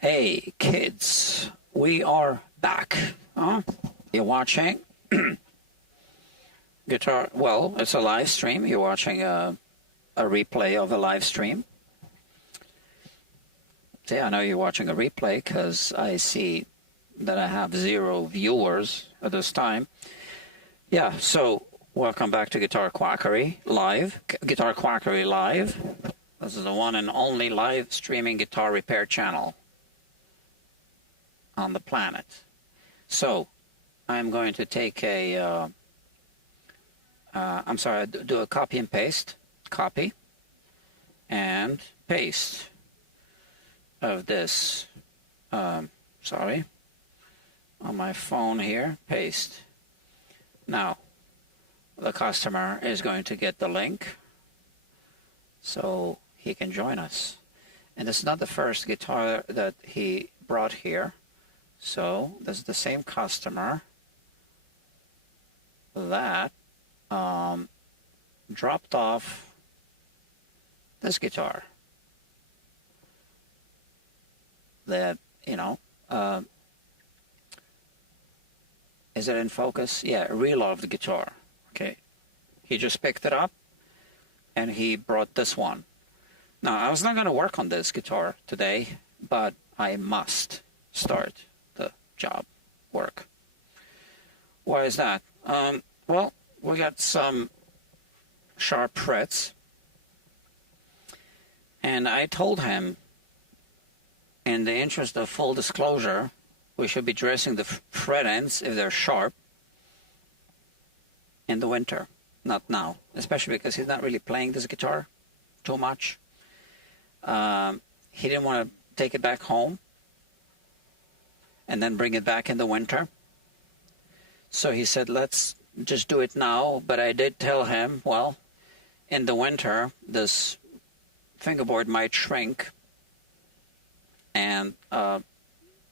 Hey kids, we are back. Huh? You're watching guitar. Well, it's a live stream. You're watching a replay of a live stream. See, I know you're watching a replay because I see that I have 0 viewers at this time. Yeah, so welcome back to Guitar Quackery Live. Guitar Quackery Live. This is the one and only live streaming guitar repair channel on the planet. So I'm going to take a do a copy and paste, copy and paste of this, on my phone here, paste. Now the customer is going to get the link so he can join us. And this is not the first guitar that he brought here. So this is the same customer that dropped off this guitar. That, is it in focus? Yeah, reloved guitar. Okay. He just picked it up and he brought this one. Now, I was not going to work on this guitar today, but I must start the job work. Why is that? Well, we got some sharp frets, and I told him, in the interest of full disclosure, we should be dressing the fret ends, if they're sharp, in the winter, not now, especially because he's not really playing this guitar too much. He didn't want to take it back home and then bring it back in the winter. So he said, let's just do it now. But I did tell him, well, in the winter, this fingerboard might shrink and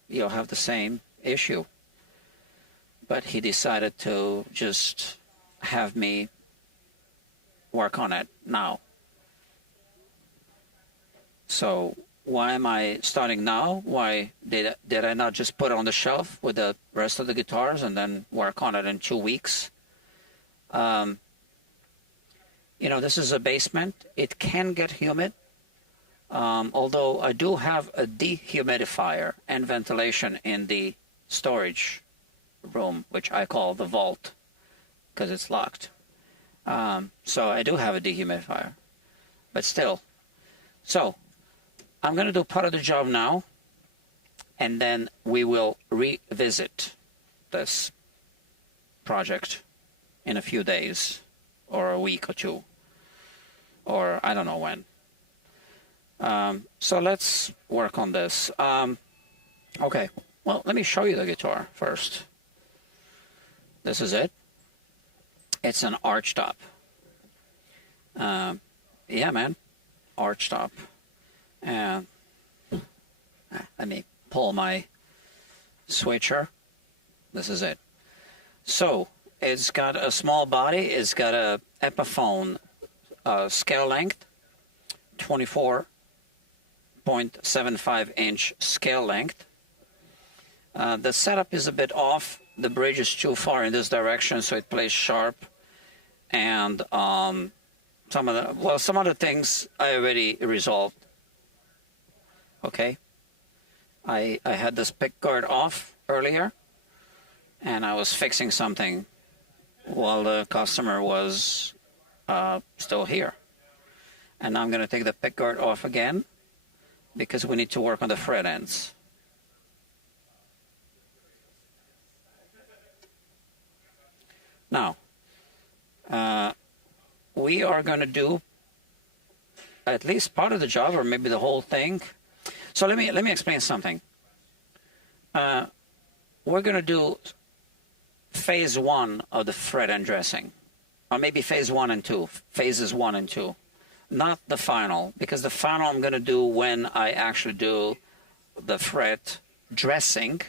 you'll have the same issue. But he decided to just have me work on it now. So why am I starting now? Why did I not just put it on the shelf with the rest of the guitars and then work on it in 2 weeks? This is a basement. It can get humid. Although I do have a dehumidifier and ventilation in the storage room, which I call the vault because it's locked. So I do have a dehumidifier, but still. So I'm going to do part of the job now, and then we will revisit this project in a few days or a week or two, or I don't know when. So let's work on this. Okay, well, let me show you the guitar first. This is it. It's an Archtop. Yeah, man, Archtop. And let me pull my switcher. This is it. So it's got a small body. It's got a Epiphone scale length, 24.75-inch scale length. The setup is a bit off. The bridge is too far in this direction, so it plays sharp. And some other things I already resolved. Okay, I had this pick guard off earlier, and I was fixing something while the customer was still here. And now I'm going to take the pick guard off again because we need to work on the fret ends. Now, we are going to do at least part of the job, or maybe the whole thing. So let me explain something. We're going to do phase 1 of the fret end dressing, or maybe phase 1 and 2, phases 1 and 2, not the final, because the final I'm going to do when I actually do the fret dressing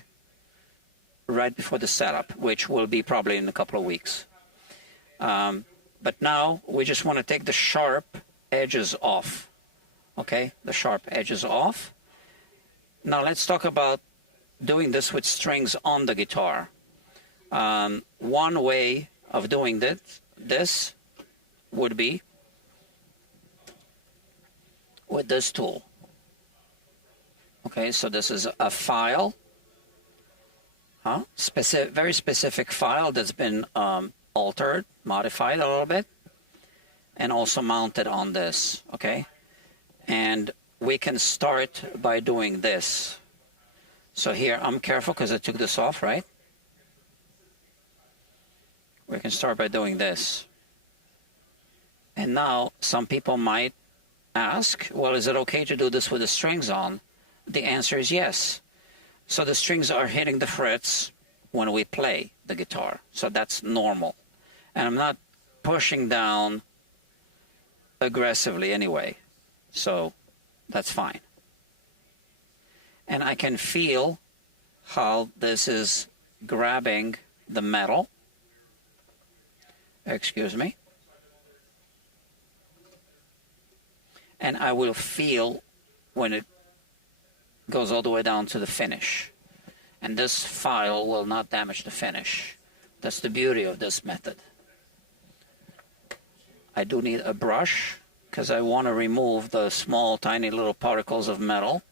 right before the setup, which will be probably in a couple of weeks. But now we just want to take the sharp edges off. Okay, the sharp edges off. Now let's talk about doing this with strings on the guitar. One way of doing this would be with this tool. Okay, so this is a file, very specific file that's been altered, modified a little bit, and also mounted on this, okay? And we can start by doing this. So here, I'm careful because I took this off, right? We can start by doing this. And now, some people might ask, well, is it okay to do this with the strings on? The answer is yes. So the strings are hitting the frets when we play the guitar. So that's normal. And I'm not pushing down aggressively anyway. So that's fine. And I can feel how this is grabbing the metal. Excuse me. And I will feel when it goes all the way down to the finish. And this file will not damage the finish. That's the beauty of this method. I do need a brush because I want to remove the small, tiny little particles of metal.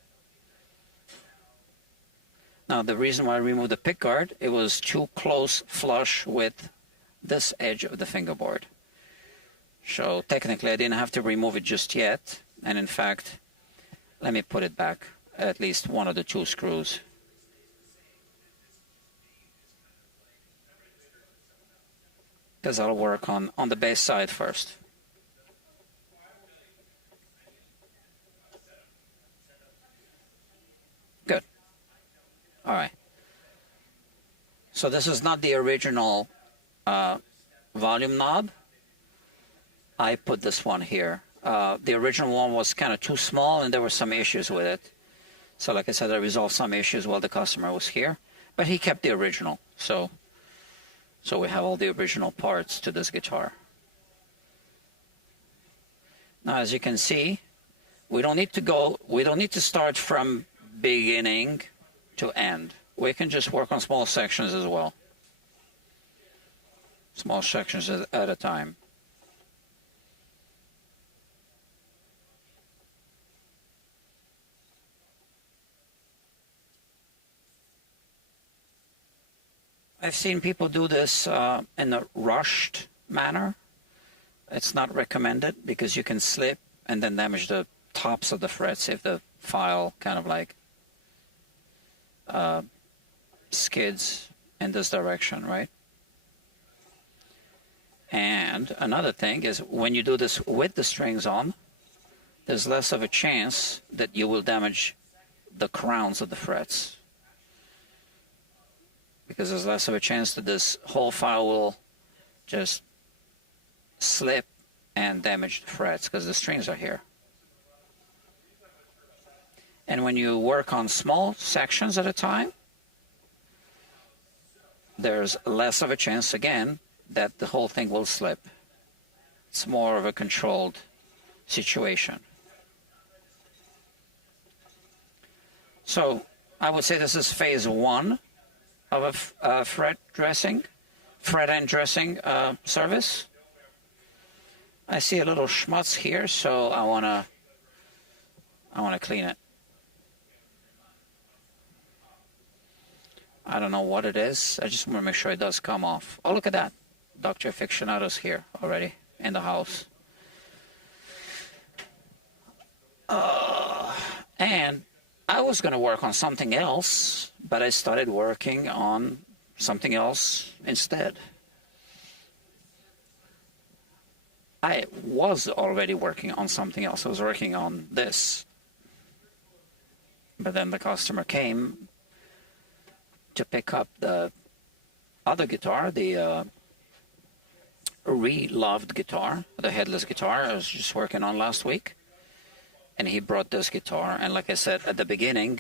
Now, the reason why I removed the pickguard, it was too close flush with this edge of the fingerboard. So technically, I didn't have to remove it just yet. And in fact, let me put it back, at least one of the two screws. Because I'll work on the bass side first. Good. All right. So this is not the original volume knob. I put this one here. The original one was kind of too small and there were some issues with it. So like I said, I resolved some issues while the customer was here. But he kept the original. So we have all the original parts to this guitar. Now as you can see, we don't need to start from beginning to end. We can just work on small sections as well. Small sections at a time. I've seen people do this in a rushed manner. It's not recommended because you can slip and then damage the tops of the frets if the file kind of like skids in this direction, right? And another thing is when you do this with the strings on, there's less of a chance that you will damage the crowns of the frets. Because there's less of a chance that this whole file will just slip and damage the frets because the strings are here. And when you work on small sections at a time, there's less of a chance, again, that the whole thing will slip. It's more of a controlled situation. So I would say this is phase one of a fret end dressing service. I see a little schmutz here, so I wanna clean it. I don't know what it is. I just want to make sure it does come off. Oh, look at that. Dr. Aficionado's here already in the house. And I was going to work on something else, but I started working on something else instead. I was already working on something else. I was working on this. But then the customer came to pick up the other guitar, the re-loved guitar, the headless guitar I was just working on last week. And he brought this guitar. And like I said at the beginning,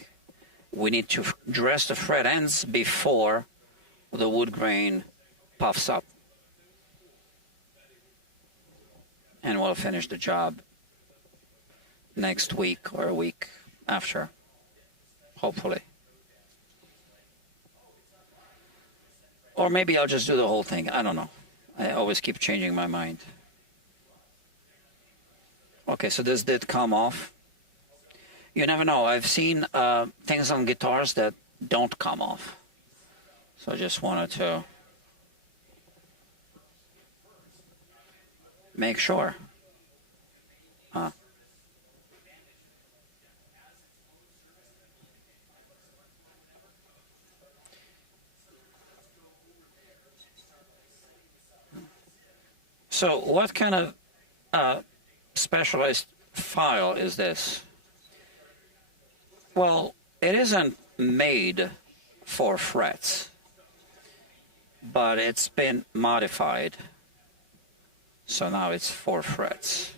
we need to dress the fret ends before the wood grain puffs up. And we'll finish the job next week or a week after. hopefully. Or maybe I'll just do the whole thing. I don't know. I always keep changing my mind. Okay, so this did come off. You never know. I've seen things on guitars that don't come off. So I just wanted to make sure. So what kind of specialized file is this? Well, it isn't made for frets, but it's been modified. So now it's 4 frets.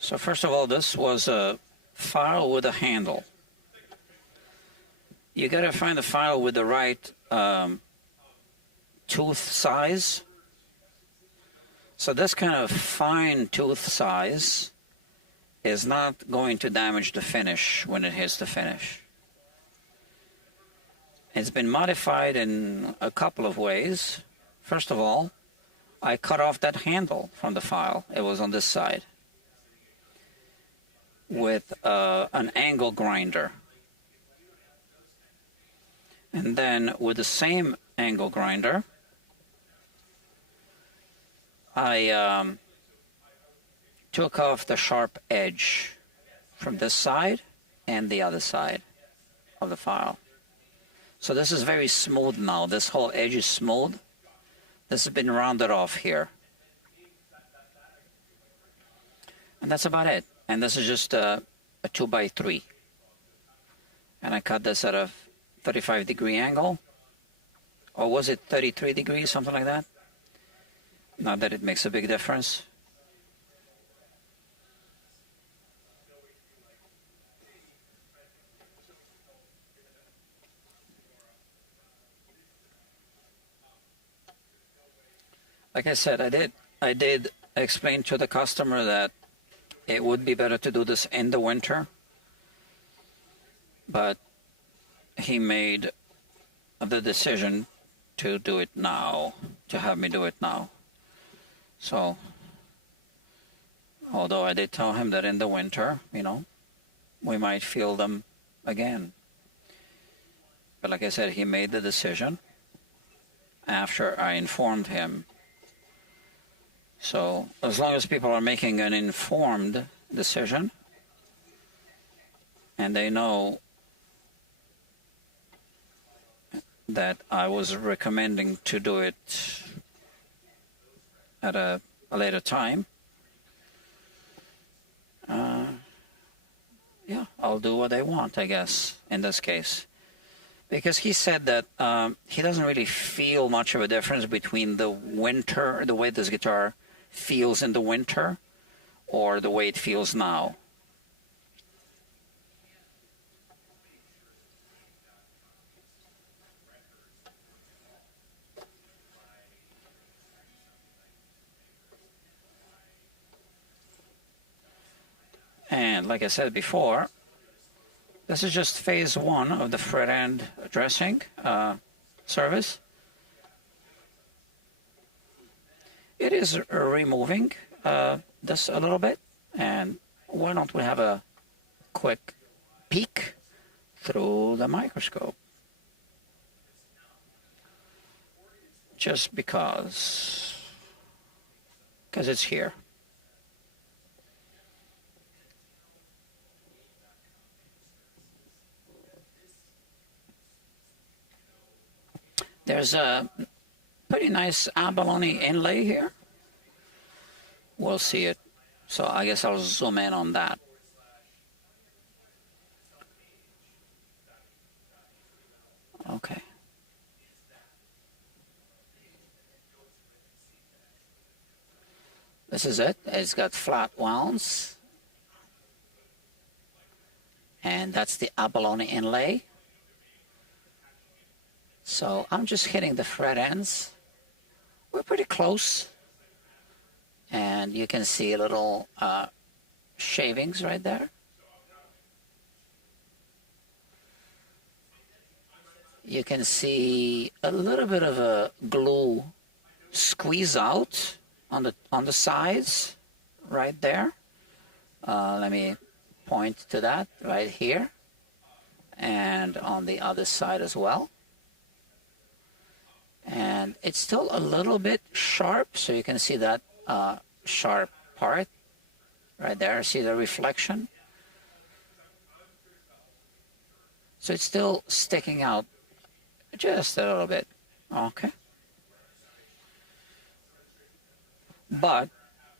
So first of all, this was a file with a handle. You gotta find the file with the right tooth size. So this kind of fine tooth size is not going to damage the finish when it hits the finish. It's been modified in a couple of ways. First of all, I cut off that handle from the file. It was on this side with an angle grinder. And then with the same angle grinder, I took off the sharp edge from this side and the other side of the file. So this is very smooth now. This whole edge is smooth. This has been rounded off here. And that's about it. And this is just a 2x3. And I cut this at a 35-degree angle. Or was it 33 degrees, something like that? Not that it makes a big difference. Like I said, I did explain to the customer that it would be better to do this in the winter, but he made the decision to do it now, to have me do it now. So, although I did tell him that in the winter, you know, we might feel them again. But like I said, he made the decision after I informed him. So as long as people are making an informed decision and they know that I was recommending to do it at a later time, yeah, I'll do what they want, I guess, in this case. Because he said that he doesn't really feel much of a difference between the winter, the way this guitar feels in the winter, or the way it feels now. And like I said before, this is just phase 1 of the fret end dressing service. It is removing this a little bit, and why don't we have a quick peek through the microscope? Just because it's here. There's a pretty nice abalone inlay here. We'll see it. So I guess I'll zoom in on that. Okay. This is it. It's got flat wounds. And that's the abalone inlay. So I'm just hitting the fret ends. We're pretty close. And you can see a little shavings right there. You can see a little bit of a glue squeeze out on the sides right there. Let me point to that right here, and on the other side as well. And it's still a little bit sharp, so you can see that sharp part right there. See the reflection? So it's still sticking out just a little bit. Okay. But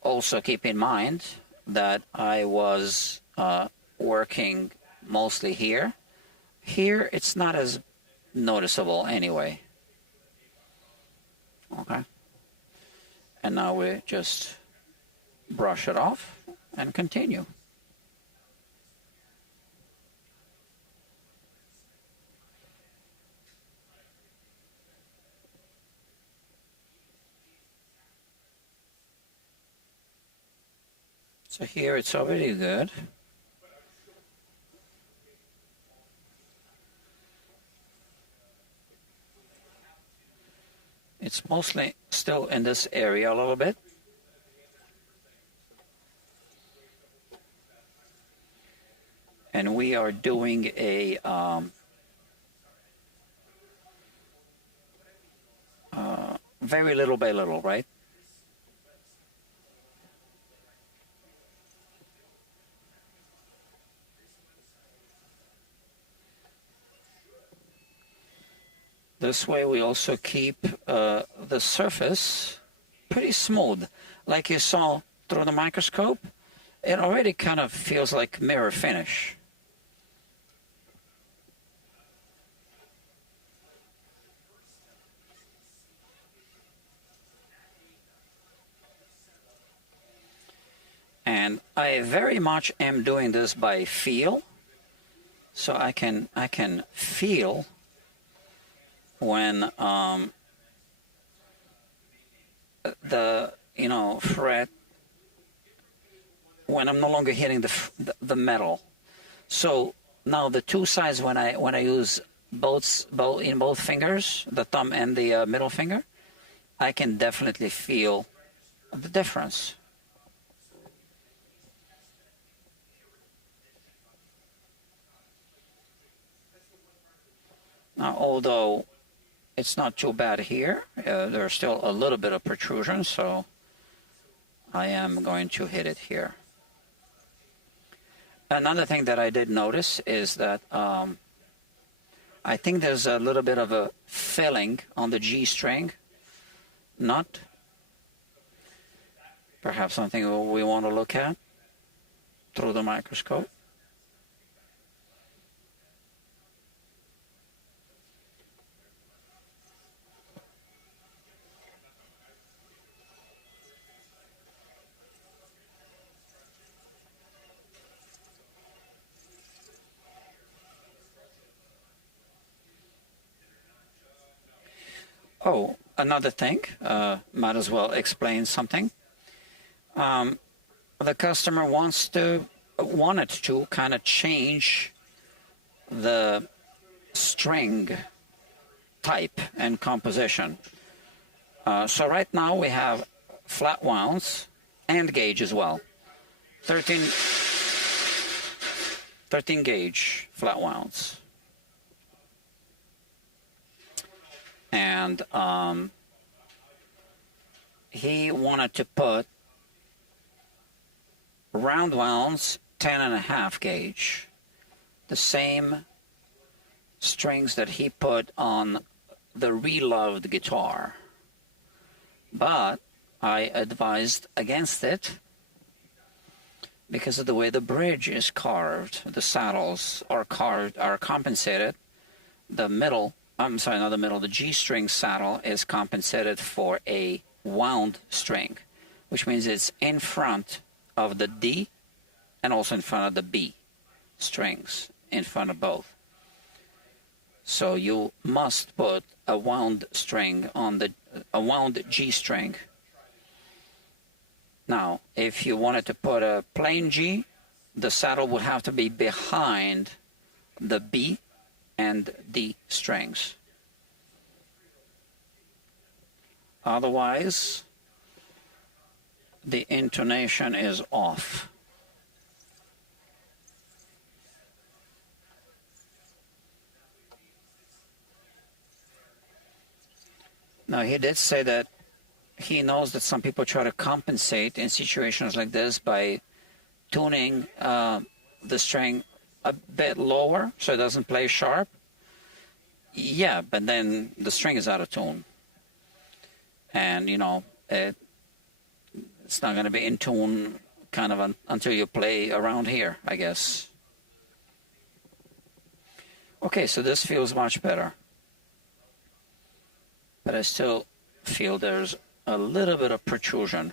also keep in mind that I was working mostly here. Here it's not as noticeable anyway. Okay. And now we just brush it off and continue. So here it's already good. It's mostly still in this area a little bit. And we are doing a very little by little, right? This way we also keep the surface pretty smooth. Like you saw through the microscope, it already kind of feels like mirror finish. And I very much am doing this by feel, so I can feel when the fret, when I'm no longer hitting the metal. So now the two sides, when I use both fingers, the thumb and the middle finger, I can definitely feel the difference. Now, although it's not too bad here, there's still a little bit of protrusion, so I am going to hit it here. Another thing that I did notice is that I think there's a little bit of a filling on the G string nut. Perhaps something we want to look at through the microscope. Oh, another thing, might as well explain something. The customer wanted to kind of change the string type and composition. So right now we have flat wounds and gauge as well. 13 gauge flat wounds. And he wanted to put round wounds 10.5 gauge, the same strings that he put on the reloved guitar. But I advised against it because of the way the bridge is carved. The saddles are compensated. The middle, I'm sorry, not the middle, the G string saddle is compensated for a wound string, which means it's in front of the D and also in front of the B strings, in front of both. So you must put a wound string on a wound G string Now, if you wanted to put a plain G, the saddle would have to be behind the B and D strings. Otherwise, the intonation is off. Now, he did say that he knows that some people try to compensate in situations like this by tuning the string a bit lower so it doesn't play sharp. Yeah, but then the string is out of tune. And, you know, it's not going to be in tune kind of until you play around here, I guess. Okay, so this feels much better. But I still feel there's a little bit of protrusion.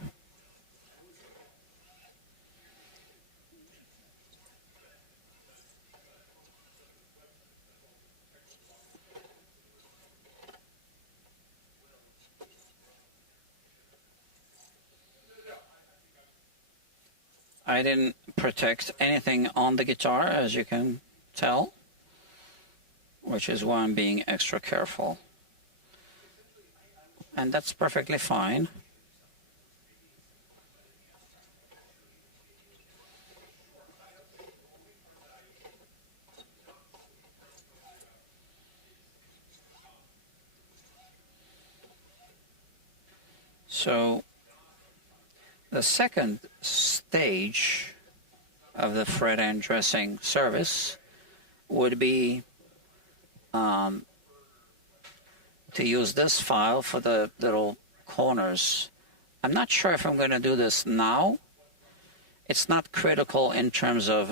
I didn't protect anything on the guitar, as you can tell, which is why I'm being extra careful. And that's perfectly fine. So the second stage of the fret end dressing service would be to use this file for the little corners. I'm not sure if I'm going to do this now. It's not critical in terms of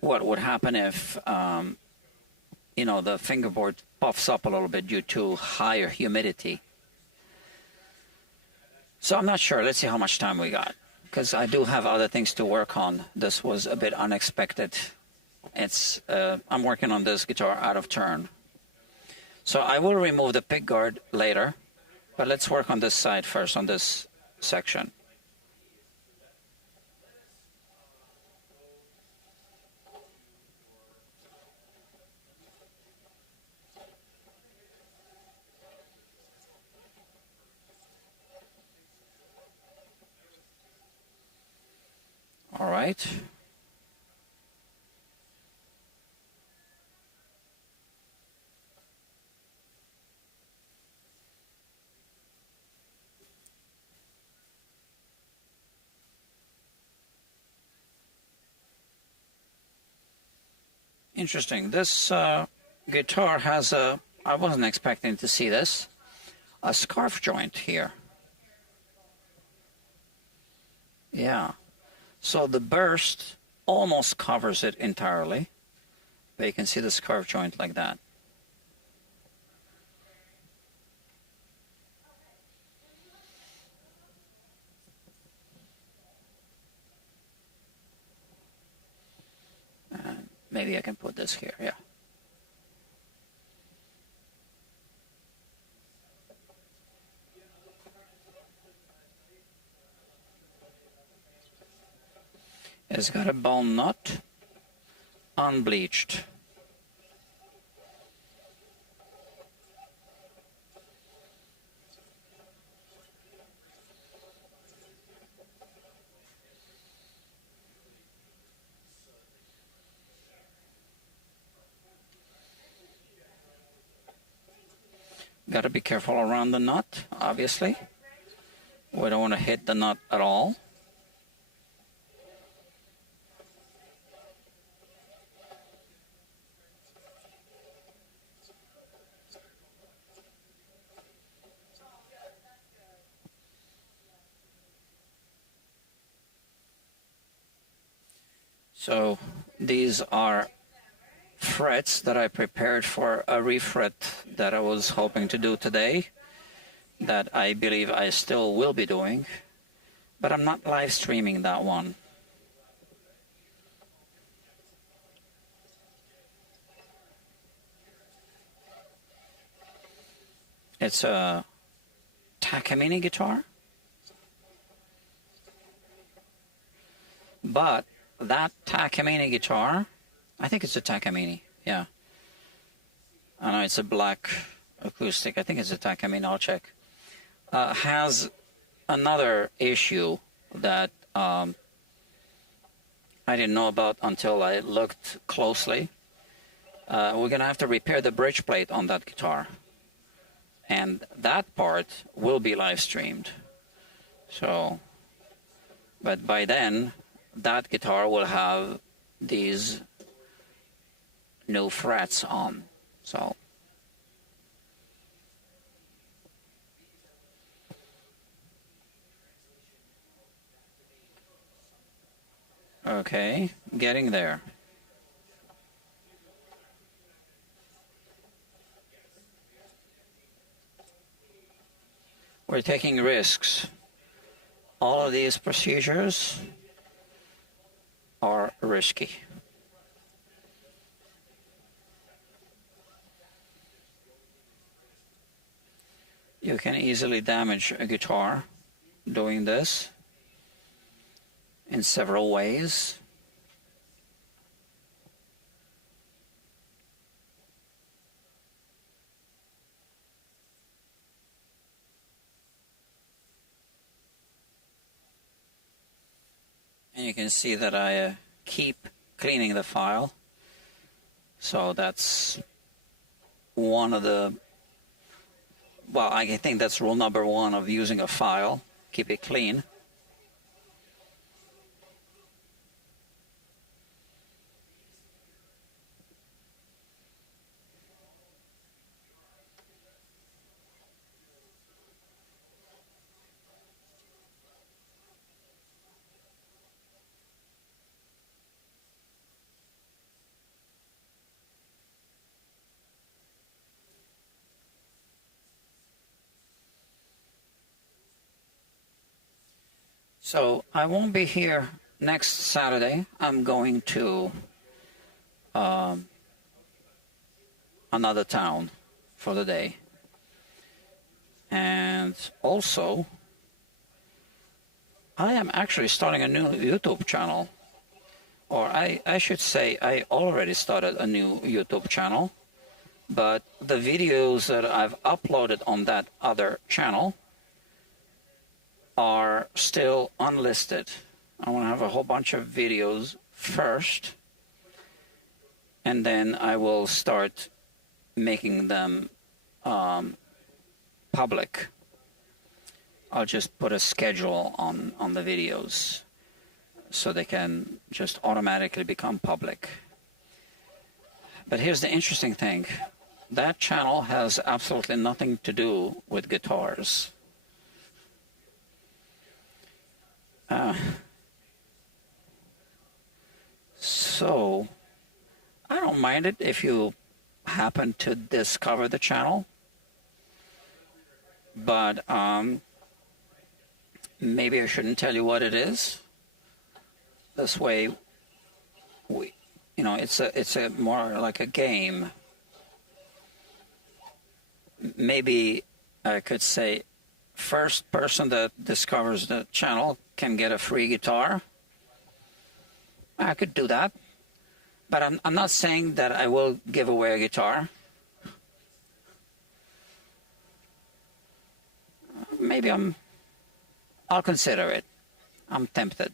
what would happen if you know, the fingerboard puffs up a little bit due to higher humidity. So I'm not sure. Let's see how much time we got, because I do have other things to work on. This was a bit unexpected. It's I'm working on this guitar out of turn. So I will remove the pick guard later, but let's work on this side first, on this section. All right. Interesting. This guitar has a, I wasn't expecting to see this, a scarf joint here. Yeah. So the burst almost covers it entirely, but you can see the scarf joint like that. And maybe I can put this here, yeah. It's got a bone nut, unbleached. Got to be careful around the nut, obviously. We don't want to hit the nut at all. So these are frets that I prepared for a refret that I was hoping to do today, that I believe I still will be doing, but I'm not live streaming that one. It's a Takamine guitar. But that Takamine guitar, I think it's a Takamine, yeah. I know it's a black acoustic. I think it's a Takamine, I'll check. Has another issue that I didn't know about until I looked closely. We're going to have to repair the bridge plate on that guitar. And that part will be live streamed. So, but by then, that guitar will have these new frets on. So, okay, getting there. We're taking risks. All of these procedures are risky. You can easily damage a guitar doing this in several ways. And you can see that I keep cleaning the file. So that's one of the, well, I think that's rule number one of using a file. Keep it clean. So I won't be here next Saturday. I'm going to another town for the day. And also, I am actually starting a new YouTube channel. Or I should say I already started a new YouTube channel. But the videos that I've uploaded on that other channel are still unlisted. I want to have a whole bunch of videos first, and then I will start making them public. I'll just put a schedule on the videos so they can just automatically become public. But here's the interesting thing. That channel has absolutely nothing to do with guitars. So, I don't mind it if you happen to discover the channel, but maybe I shouldn't tell you what it is. This way, it's a more like a game. Maybe I could say, first person that discovers the channel can get a free guitar. I could do that, but I'm not saying that I will give away a guitar. Maybe I'll consider it. I'm tempted.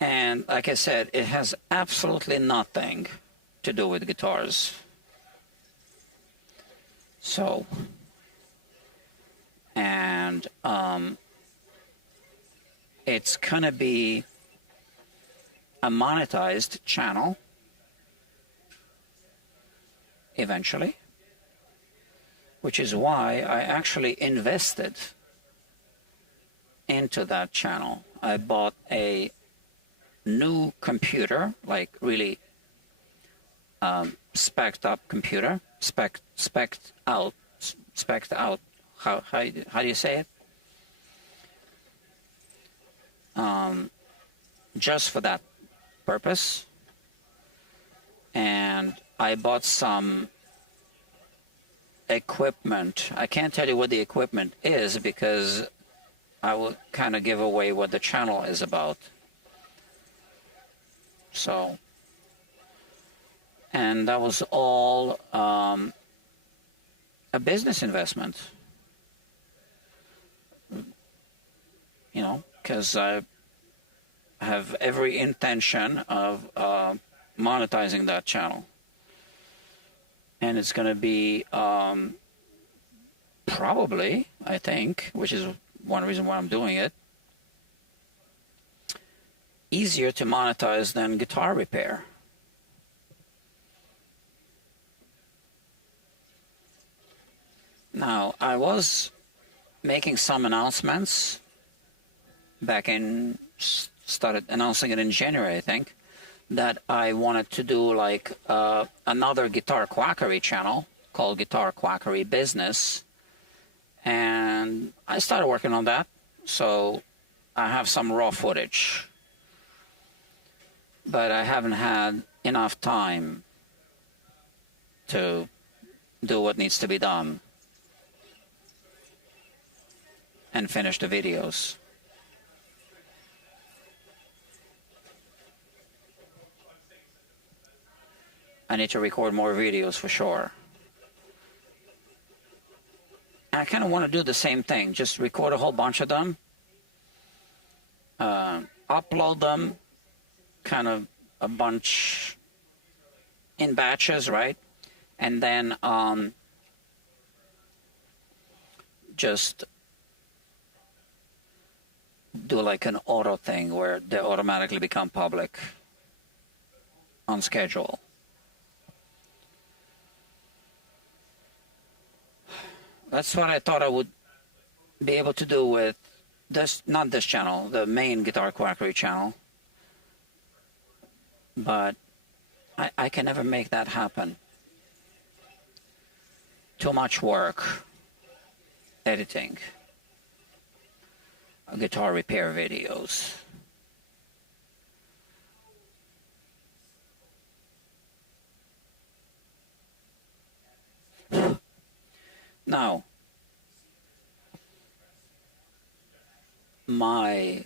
And like I said, it has absolutely nothing to do with guitars. So, and it's gonna be a monetized channel eventually, which is why I actually invested into that channel. I bought a new computer, like really spec'd up computer, spec'd out. How do you say it? Just for that purpose. And I bought some equipment. I can't tell you what the equipment is because I will kind of give away what the channel is about. So, and that was all a business investment, you know, because I have every intention of monetizing that channel. And it's going to be probably, I think, which is one reason why I'm doing it, easier to monetize than guitar repair. Now, I was making some announcements back in, started announcing it in January, I think, that I wanted to do like another Guitar Quackery channel called Guitar Quackery Business. And I started working on that. So I have some raw footage. But I haven't had enough time to do what needs to be done and finish the videos. I need to record more videos for sure. And I kind of want to do the same thing, just record a whole bunch of them, upload them, kind of a bunch in batches, right? And then just do like an auto thing where they automatically become public on schedule. That's what I thought I would be able to do with this, not this channel, the main Guitar Quackery channel. But I can never make that happen. Too much work editing guitar repair videos. Now, my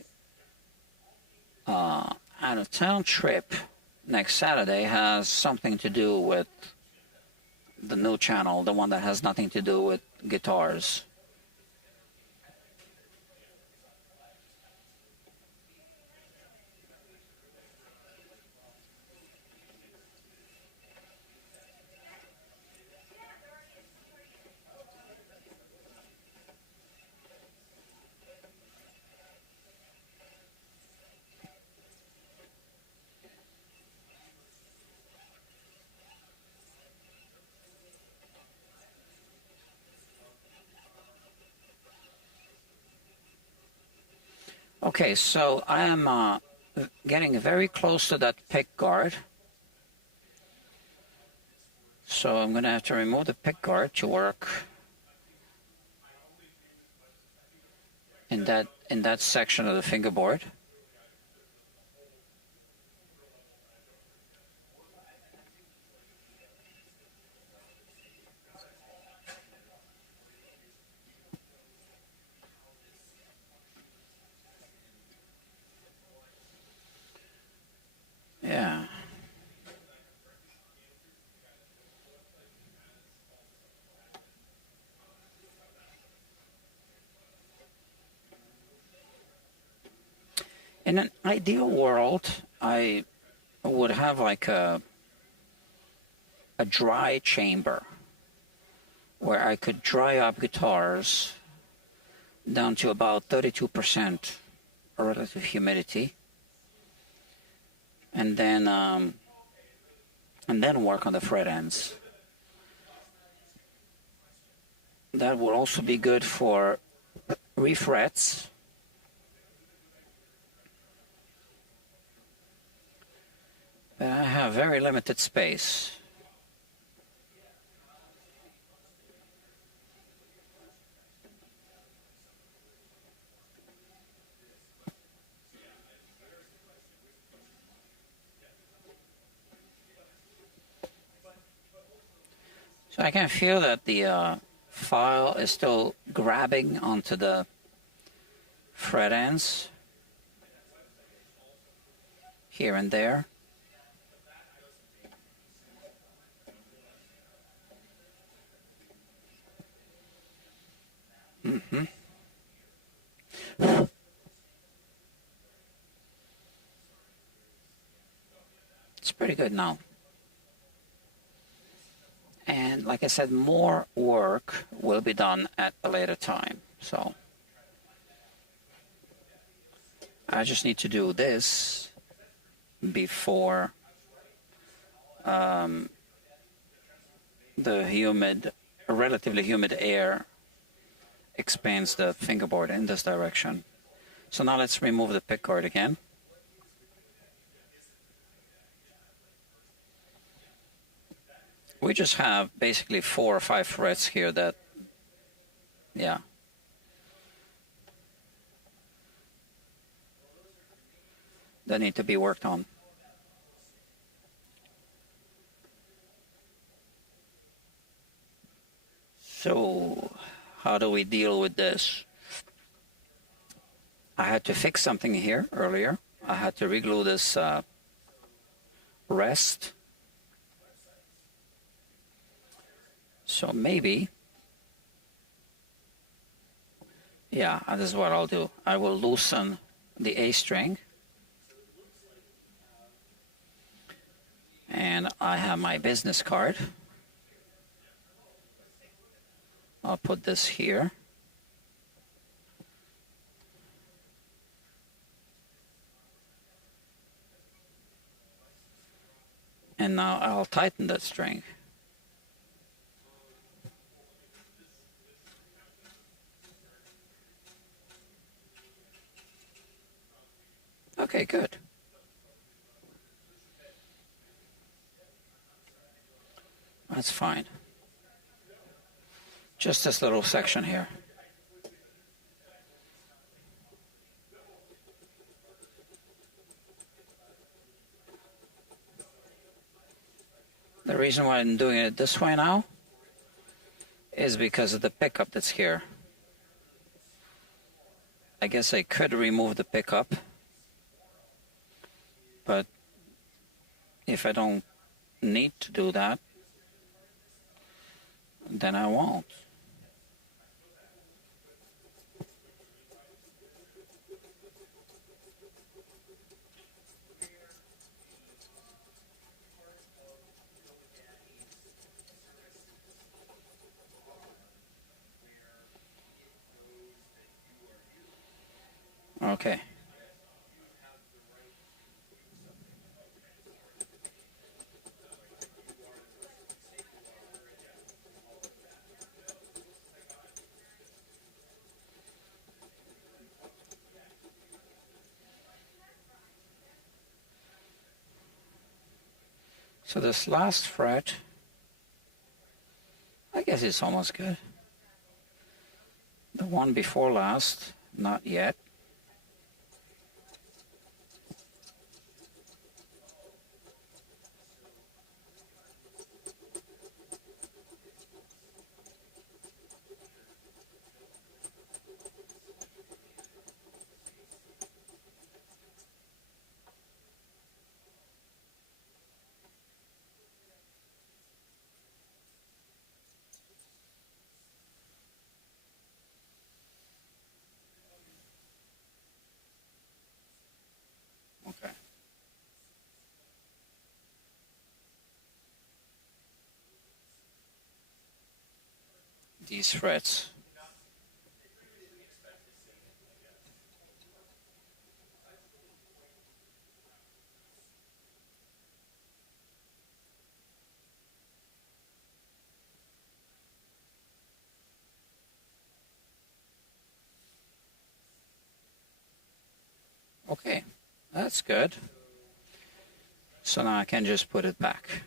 out-of-town trip next Saturday has something to do with the new channel, the one that has nothing to do with guitars. Okay, so I am getting very close to that pick guard. So I'm going to have to remove the pick guard to work in that section of the fingerboard. Yeah. In an ideal world, I would have like a dry chamber where I could dry up guitars down to about 32% relative humidity, and then work on the fret ends. That would also be good for refrets. But I have very limited space. So I can feel that the file is still grabbing onto the fret ends here and there. It's pretty good now. And like I said, more work will be done at a later time. So I just need to do this before the relatively humid air expands the fingerboard in this direction. So now let's remove the pickguard again. We just have basically 4 or 5 frets here that, yeah, that need to be worked on. So how do we deal with this? I had to fix something here earlier. I had to reglue this rest. So maybe, yeah, this is what I'll do. I will loosen the A string. And I have my business card. I'll put this here. And now I'll tighten that string. Okay, good. That's fine. Just this little section here. The reason why I'm doing it this way now is because of the pickup that's here. I guess I could remove the pickup, but if I don't need to do that, then I won't. Okay. So this last fret, I guess it's almost good. The one before last, not yet. Okay. These frets. Okay, that's good. So now I can just put it back.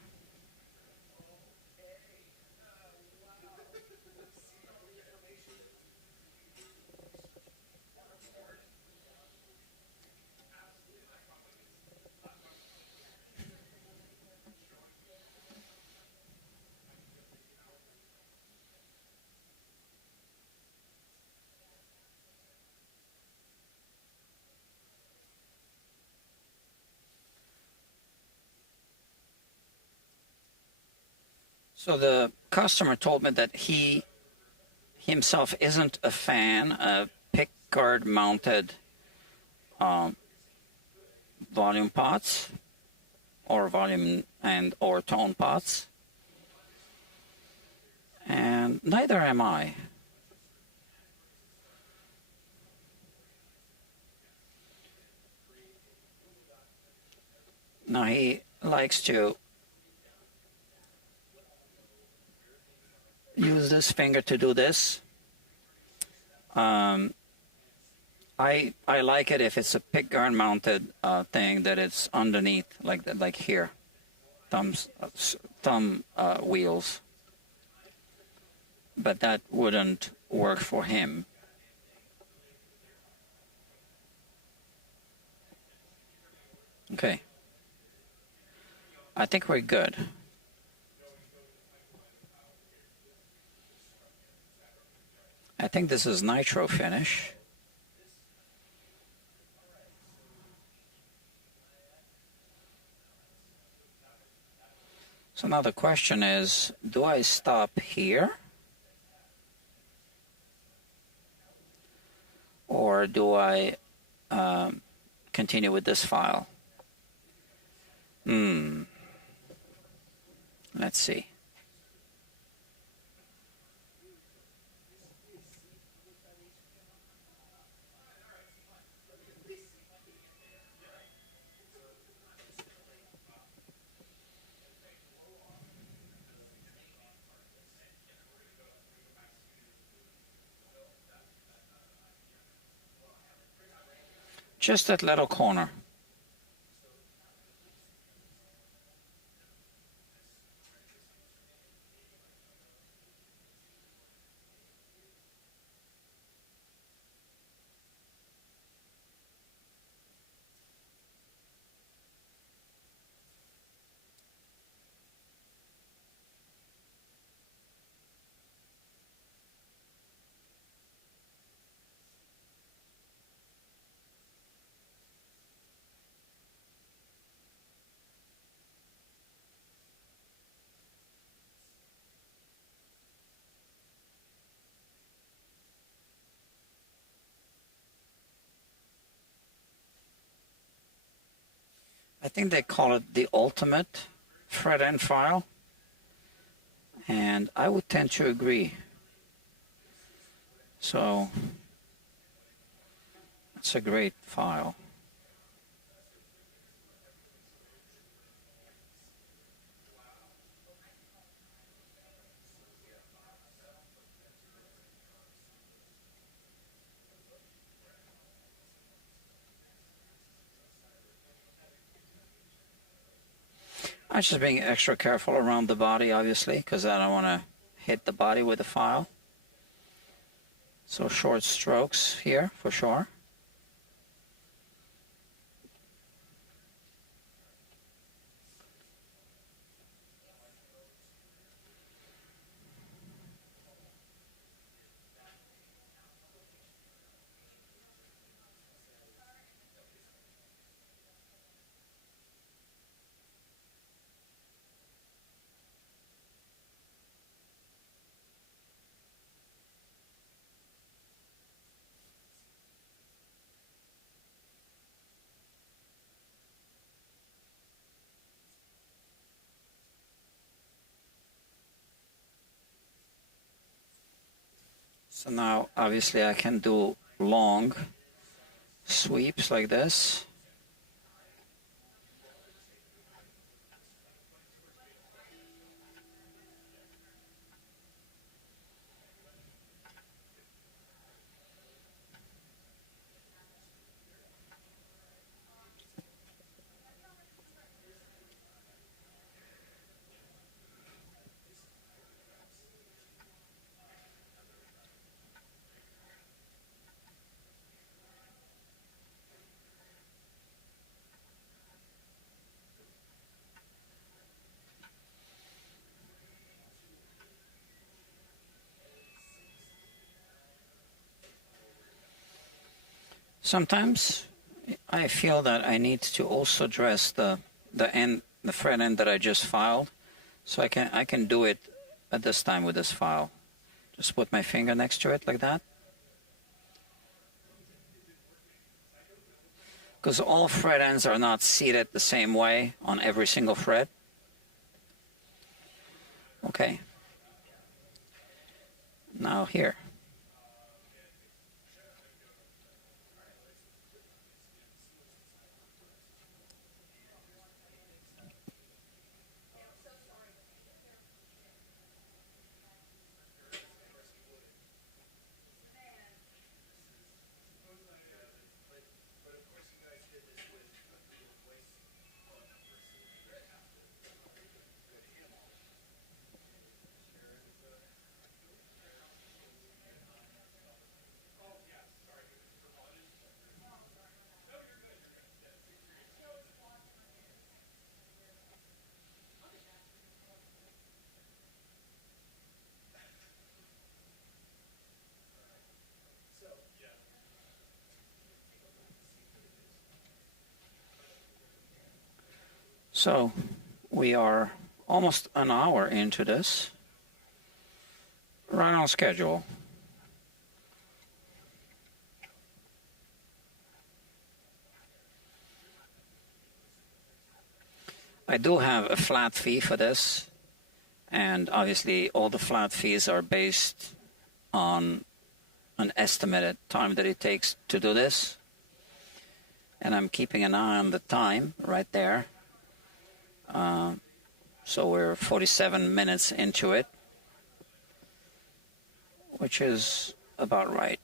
So the customer told me that he himself isn't a fan of pickguard mounted volume pots or volume and or tone pots, and neither am I. Now he likes to use this finger to do this. I like it if it's a pickguard mounted thing, that it's underneath like that, like here, thumb wheels. But that wouldn't work for him. Okay. I think we're good. I think this is nitro finish. So now the question is, do I stop here? Or do I continue with this file? Let's see. Just that little corner. I think they call it the ultimate fret end file, and I would tend to agree. So it's a great file. I'm just being extra careful around the body, obviously, because I don't want to hit the body with the file. So short strokes here for sure. So now, obviously, I can do long sweeps like this. Sometimes I feel that I need to also dress the fret end that I just filed, So I can do it at this time with this file. Just put my finger next to it like that. Because all fret ends are not seated the same way on every single fret. Okay. Now here. So we are almost an hour into this, right on schedule. I do have a flat fee for this, and obviously all the flat fees are based on an estimated time that it takes to do this, and I'm keeping an eye on the time right there. So we're 47 minutes into it, which is about right.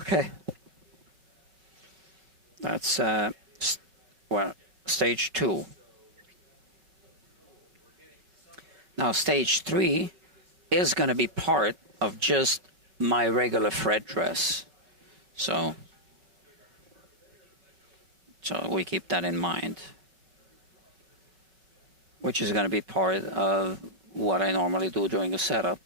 Okay. That's well, stage 2. Now stage 3 is going to be part of just my regular fret dress. So we keep that in mind, which is going to be part of what I normally do during a setup.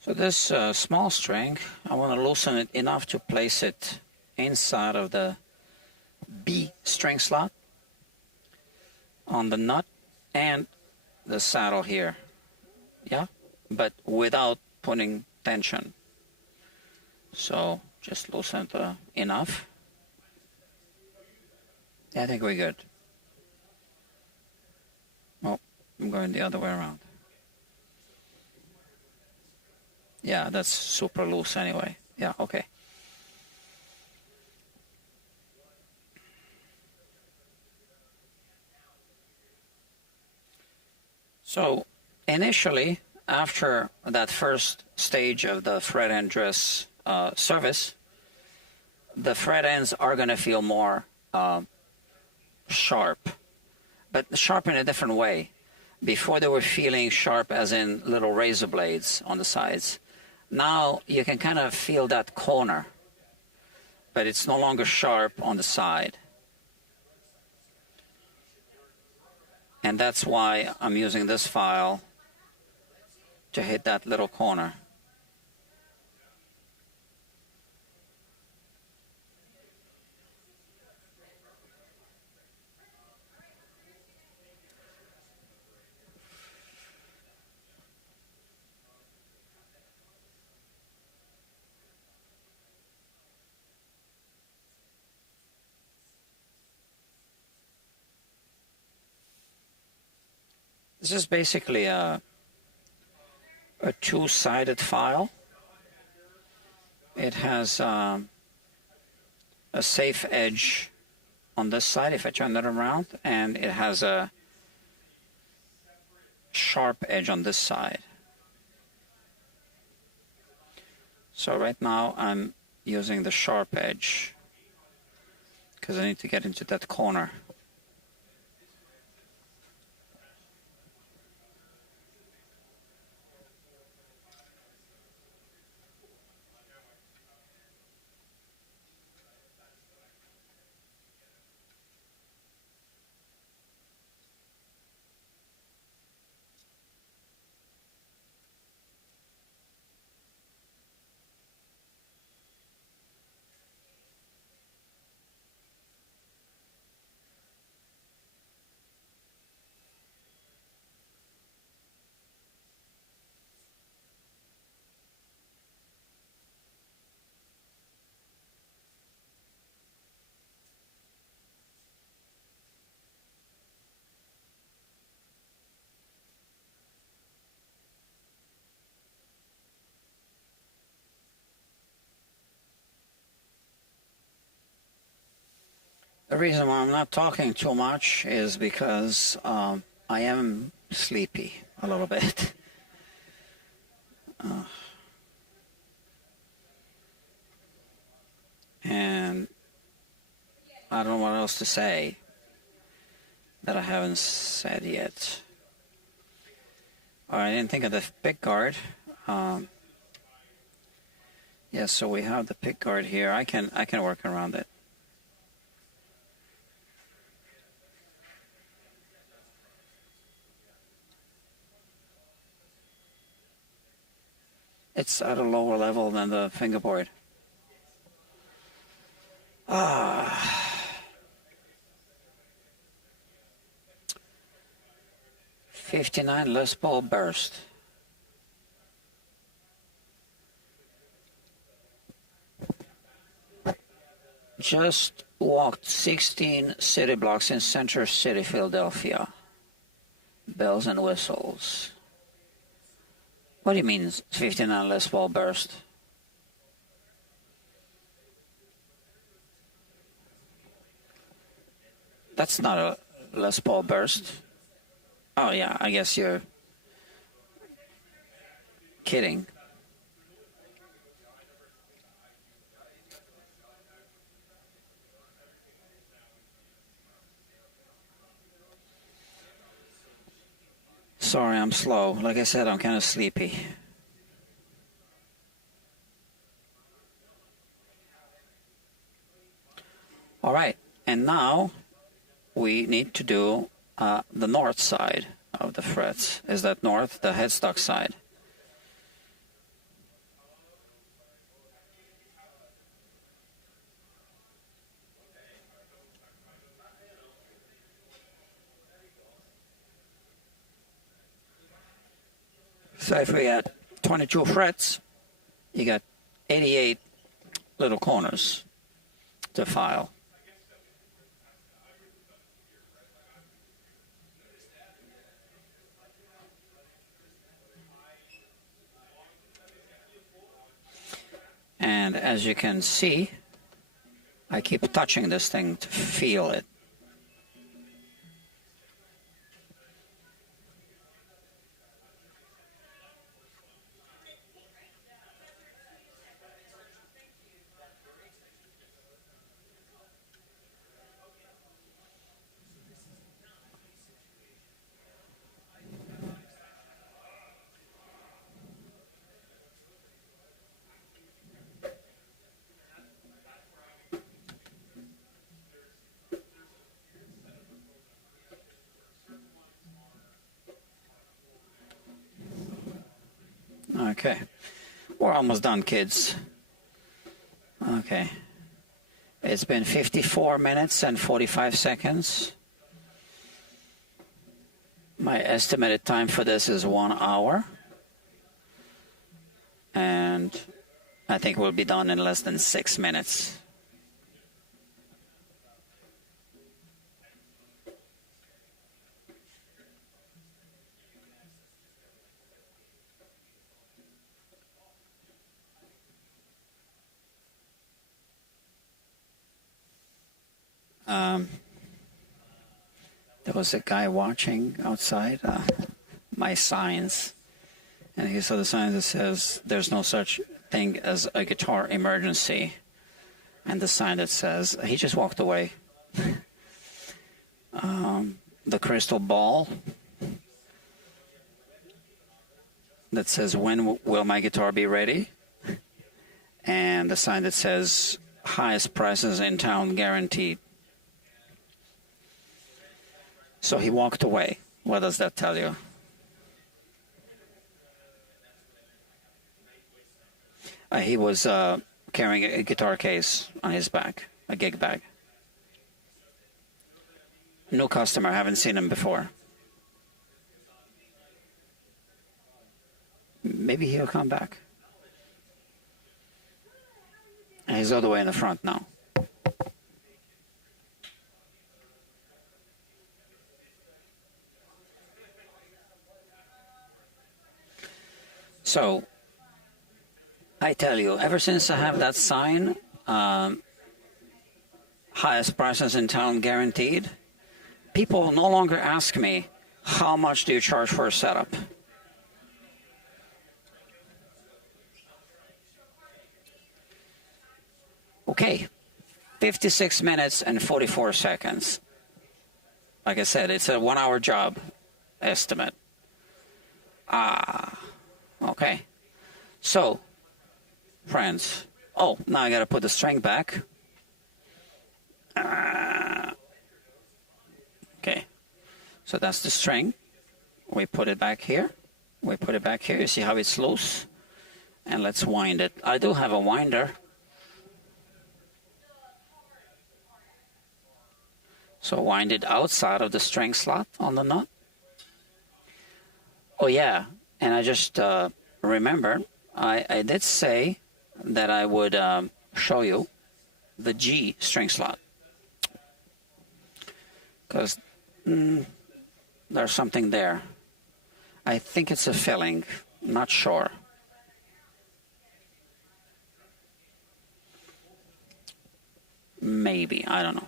So this small string, I want to loosen it enough to place it inside of the B string slot on the nut and the saddle here. Yeah, but without putting tension. So just loosen it enough. I think we're good. Oh, I'm going the other way around. Yeah, that's super loose anyway. Yeah, okay. So initially, after that first stage of the fret end dress service, the fret ends are going to feel more sharp, but sharp in a different way. Before they were feeling sharp as in little razor blades on the sides. Now you can kind of feel that corner, but it's no longer sharp on the side. And that's why I'm using this file to hit that little corner. This is basically a two-sided file. It has a safe edge on this side if I turn it around, and it has a sharp edge on this side. So right now I'm using the sharp edge because I need to get into that corner. The reason why I'm not talking too much is because I am sleepy a little bit. And I don't know what else to say that I haven't said yet. I didn't think of the pick guard. Yes, so we have the pick guard here. I can work around it. It's at a lower level than the fingerboard. 59 Les Paul burst. Just walked 16 city blocks in Center City, Philadelphia. Bells and whistles. What do you mean 59 Les Paul burst? That's not a Les Paul burst. Oh yeah, I guess you're kidding. Sorry, I'm slow. Like I said, I'm kind of sleepy. All right, and now we need to do the north side of the frets. Is that north? The headstock side. So if we had 22 frets, you got 88 little corners to file. And as you can see, I keep touching this thing to feel it. Okay, we're almost done, kids. Okay, it's been 54 minutes and 45 seconds. My estimated time for this is 1 hour. And I think we'll be done in less than 6 minutes. There was a guy watching outside my signs, and he saw the sign that says there's no such thing as a guitar emergency. and the sign that says, he just walked away. The crystal ball that says, when will my guitar be ready? And the sign that says, highest prices in town guaranteed. So he walked away. What does that tell you? He was carrying a guitar case on his back, a gig bag. No customer, haven't seen him before. Maybe he'll come back. And he's all the way in the front now. So, I tell you, ever since I have that sign, highest prices in town guaranteed, people no longer ask me, how much do you charge for a setup? Okay, 56 minutes and 44 seconds. Like I said, it's a 1 hour job estimate. Okay. So, friends, now I gotta put the string back. Okay, so that's the string. We put it back here. We put it back here. You see how it's loose? And let's wind it. I do have a winder. So wind it outside of the string slot on the nut. Oh yeah, and I just remembered, I did say that I would show you the G string slot. Because there's something there. I think it's a filling, not sure. Maybe, I don't know.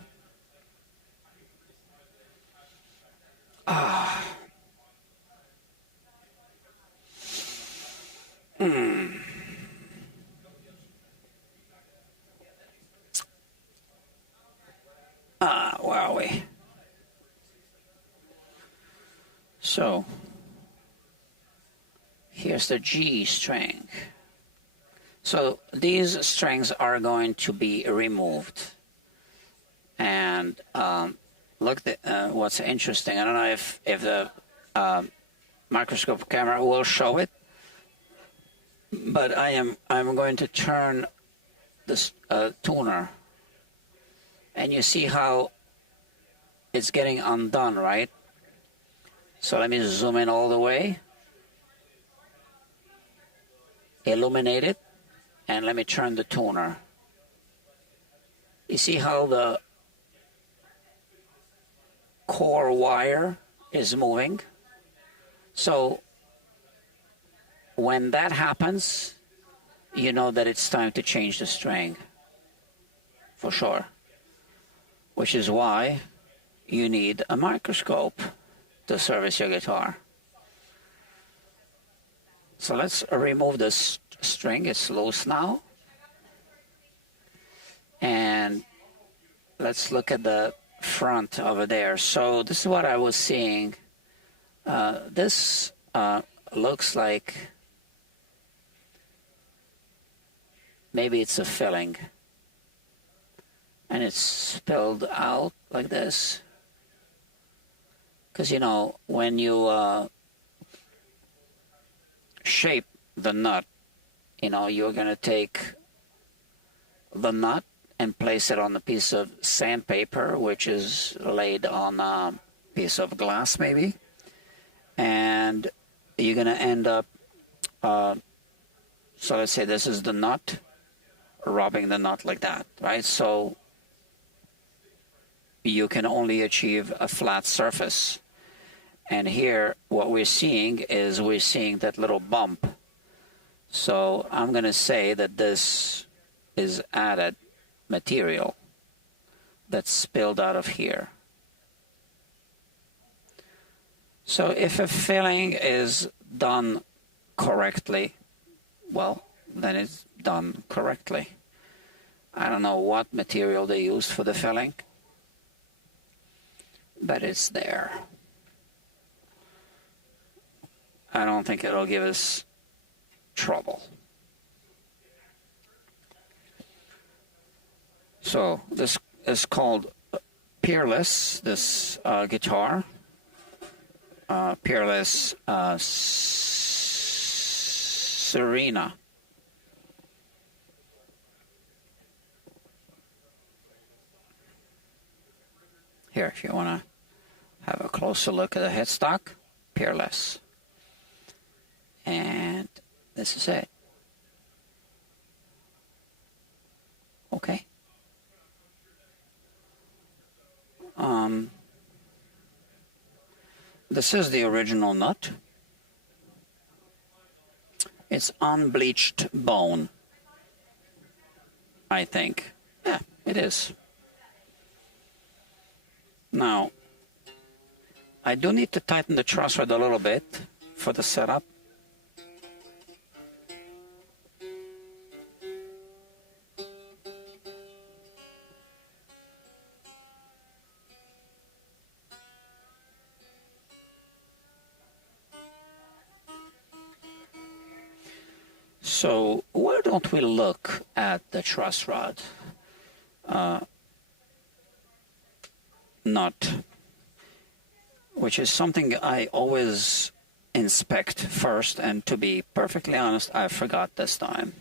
Where are we? So, here's the G string. So, these strings are going to be removed. And look, what's interesting, I don't know if the microscope camera will show it, but I'm going to turn this tuner, and you see how it's getting undone, right? So let me zoom in all the way, illuminate it, and let me turn the tuner. You see how the core wire is moving? So when that happens, you know that it's time to change the string, for sure. Which is why you need a microscope to service your guitar. So let's remove this string. It's loose now. And let's look at the front over there. So this is what I was seeing. This looks like maybe it's a filling, and it's spilled out like this. Because, you know, when you shape the nut, you know, you're going to take the nut and place it on a piece of sandpaper, which is laid on a piece of glass maybe. And you're going to end up, so let's say this is the nut, rubbing the nut like that, right? So you can only achieve a flat surface. And here, what we're seeing is we're seeing that little bump. So I'm going to say that this is added material that's spilled out of here. So if a filling is done correctly, well, then it's done correctly. I don't know what material they used for the filling, but it's there. I don't think it'll give us trouble. So this is called Peerless, this guitar. Peerless Serena. Here, if you want to have a closer look at the headstock, Peerless. And this is it. Okay. This is the original nut. It's unbleached bone, I think. Yeah, it is. Now, I do need to tighten the truss rod a little bit for the setup. So why don't we look at the truss rod nut, which is something I always inspect first, and to be perfectly honest, I forgot this time.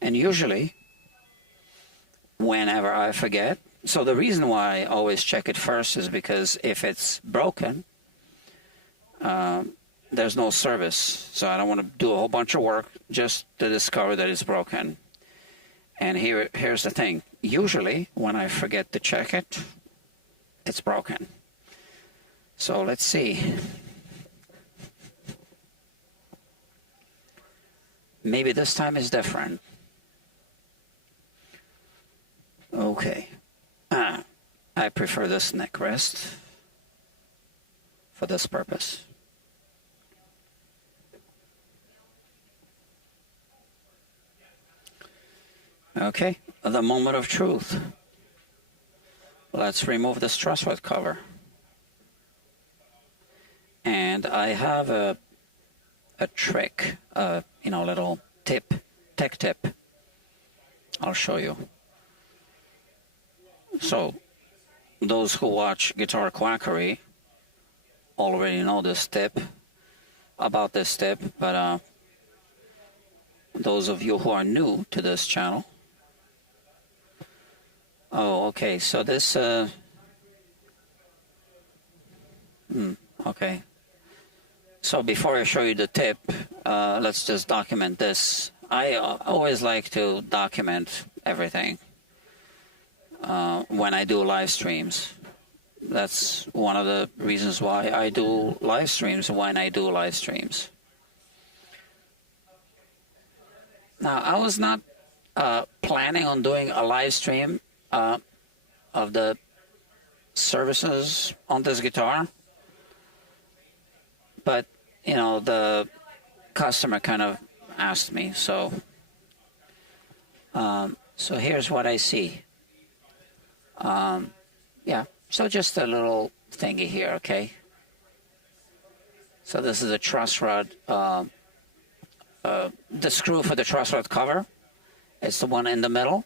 And usually, whenever I forget, so the reason why I always check it first is because if it's broken, there's no service, so I don't want to do a whole bunch of work just to discover that it's broken. And here's the thing. Usually, when I forget to check it, it's broken. So let's see. Maybe this time is different. Okay. I prefer this neck rest for this purpose. Okay, the moment of truth. Let's remove this truss rod cover. And I have a trick, little tip, tech tip. I'll show you. So, those who watch Guitar Quackery already know this tip, about this tip, but those of you who are new to this channel, okay, so this, okay. So before I show you the tip, let's just document this. I always like to document everything when I do live streams. That's one of the reasons why I do live streams when I do live streams. Now, I was not planning on doing a live stream of the services on this guitar, but the customer kind of asked me, so so here's what I see. Yeah, so just a little thingy here, okay? So this is a truss rod, the screw for the truss rod cover. It's the one in the middle.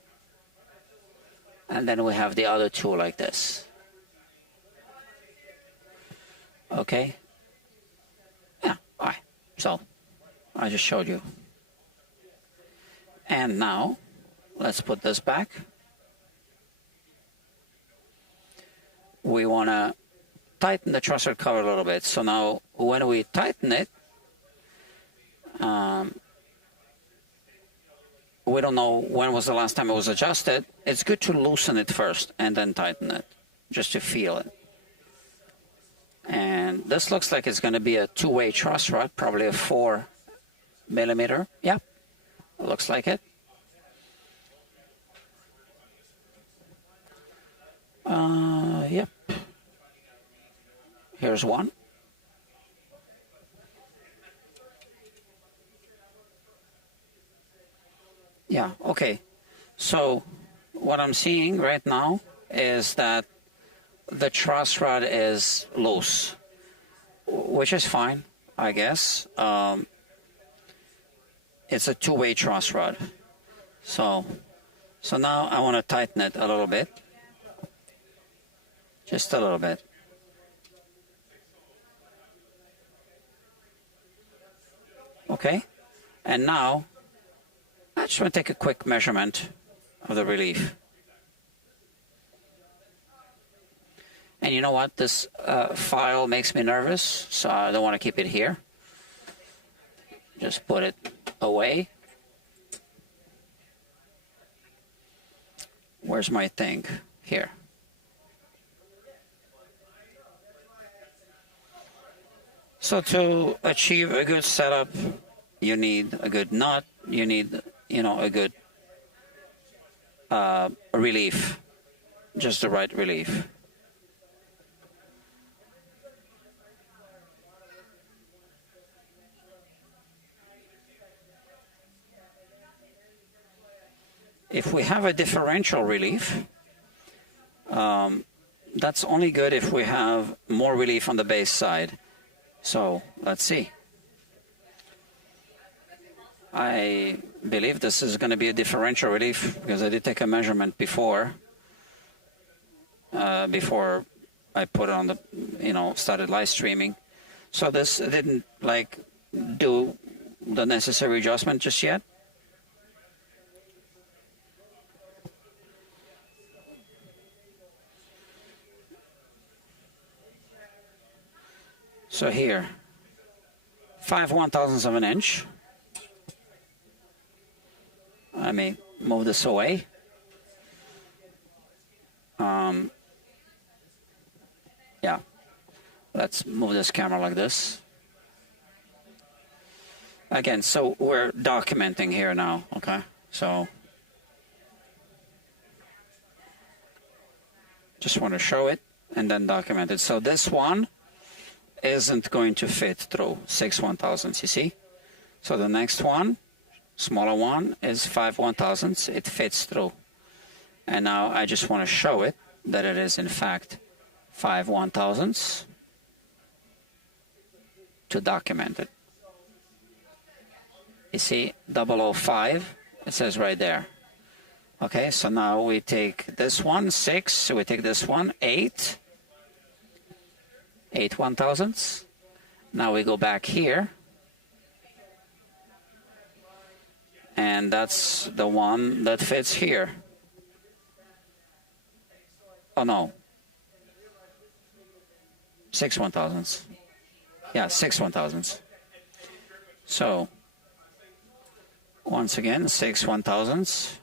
And then we have the other two like this. Okay? Yeah, all right. So, I just showed you. And now, let's put this back. We want to tighten the truss rod cover a little bit. So now, when we tighten it, we don't know when was the last time it was adjusted. It's good to loosen it first and then tighten it, just to feel it. And this looks like it's going to be a two-way truss rod, probably a 4mm. Yeah, looks like it. Yep. Here's one. Yeah, okay. So what I'm seeing right now is that the truss rod is loose, which is fine, I guess. It's a two-way truss rod. So now I want to tighten it a little bit. Just a little bit. Okay. And now I just want to take a quick measurement of the relief. And you know what? This file makes me nervous, so I don't want to keep it here. Just put it away. Where's my thing? Here. So to achieve a good setup, you need a good nut. You need, a good relief, just the right relief. If we have a differential relief, that's only good if we have more relief on the bass side. So let's see. I believe this is going to be a differential relief because I did take a measurement before I put it on the, started live streaming. So this didn't do the necessary adjustment just yet. So here, 5/1000ths of an inch. Let me move this away. Yeah, let's move this camera like this. Again, so we're documenting here now, okay? So just want to show it and then document it. So this one isn't going to fit through 6/1000ths, you see? So the next one, smaller one, is 5/1000ths. It fits through. And now I just want to show it that it is in fact 5/1000ths to document it. You see 005, it says right there. Okay, so now we take this one, 6, so we take this one, 8. 8/1000ths. Now we go back here, and that's the one that fits here. Oh no, 6/1000ths. Yeah, 6/1000ths. So once again, 6/1000ths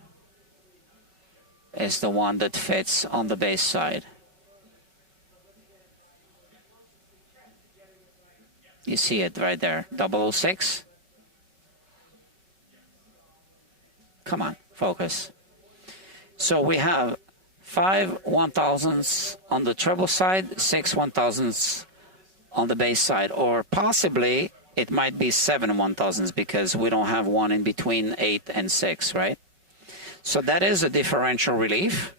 is the one that fits on the bass side. You see it right there, 006. Come on, focus. So we have 5/1000ths on the treble side, 6/1000ths on the bass side, or possibly it might be 7/1000ths because we don't have one in between 8 and 6, right? So that is a differential relief.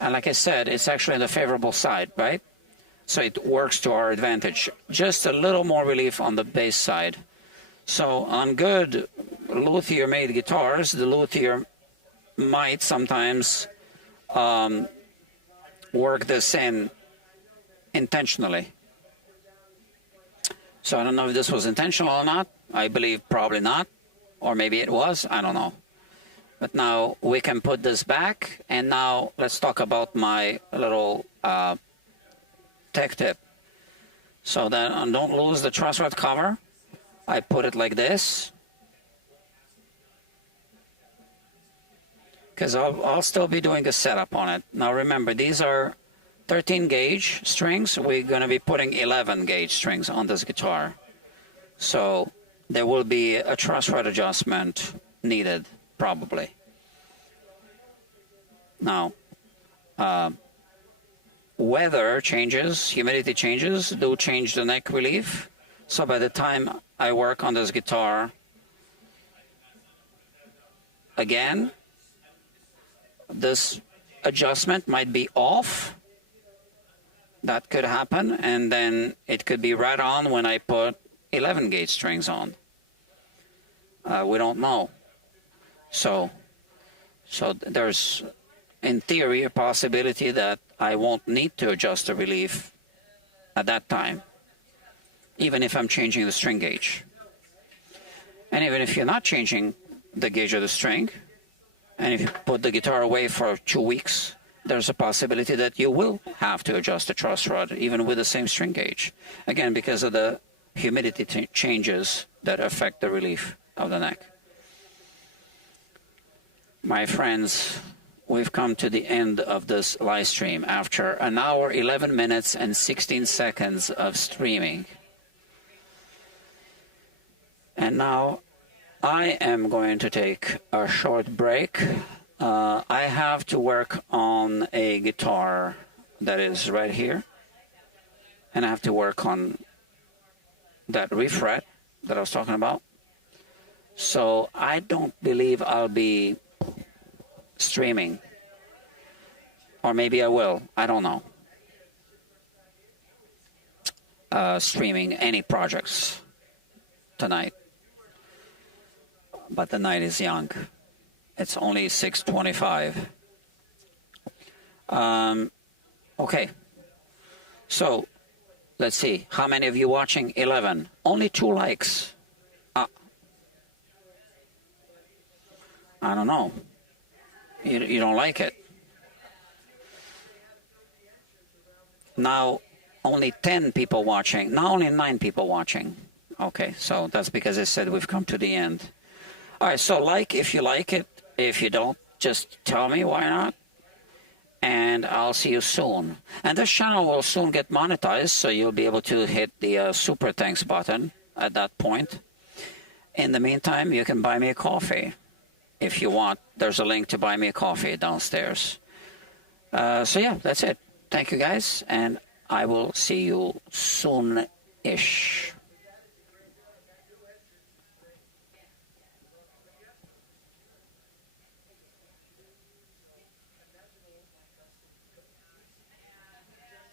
And like I said, it's actually on the favorable side, right? So it works to our advantage. Just a little more relief on the bass side. So on good luthier-made guitars, the luthier might sometimes work this in intentionally. So I don't know if this was intentional or not. I believe probably not. Or maybe it was. I don't know. But now we can put this back. And now let's talk about my little tech tip. So then don't lose the truss rod cover. I put it like this because I'll still be doing a setup on it. Now remember, these are 13 gauge strings. We're going to be putting 11 gauge strings on this guitar. So there will be a truss rod adjustment needed probably. Now weather changes, humidity changes do change the neck relief. So by the time I work on this guitar again, this adjustment might be off. That could happen, and then it could be right on when I put 11 gauge strings on. We don't know. So there's, in theory, a possibility that I won't need to adjust the relief at that time, even if I'm changing the string gauge. And even if you're not changing the gauge of the string, and if you put the guitar away for 2 weeks, there's a possibility that you will have to adjust the truss rod, even with the same string gauge. Again, because of the humidity changes that affect the relief of the neck. My friends, we've come to the end of this live stream after an hour, 11 minutes, and 16 seconds of streaming. And now I am going to take a short break. I have to work on a guitar that is right here, and I have to work on that refret that I was talking about. So I don't believe I'll be streaming, or maybe I will, I don't know, streaming any projects tonight. But the night is young. It's only 6:25. Okay. So, let's see. How many of you watching? 11. Only 2 likes. I don't know. You don't like it. Now, only 10 people watching. Now only 9 people watching. Okay, so that's because I said we've come to the end. All right, so like if you like it. If you don't, just tell me why not. And I'll see you soon. And this channel will soon get monetized, so you'll be able to hit the super thanks button at that point. In the meantime, you can buy me a coffee if you want. There's a link to buy me a coffee downstairs. So yeah, that's it. Thank you guys, and I will see you soon-ish.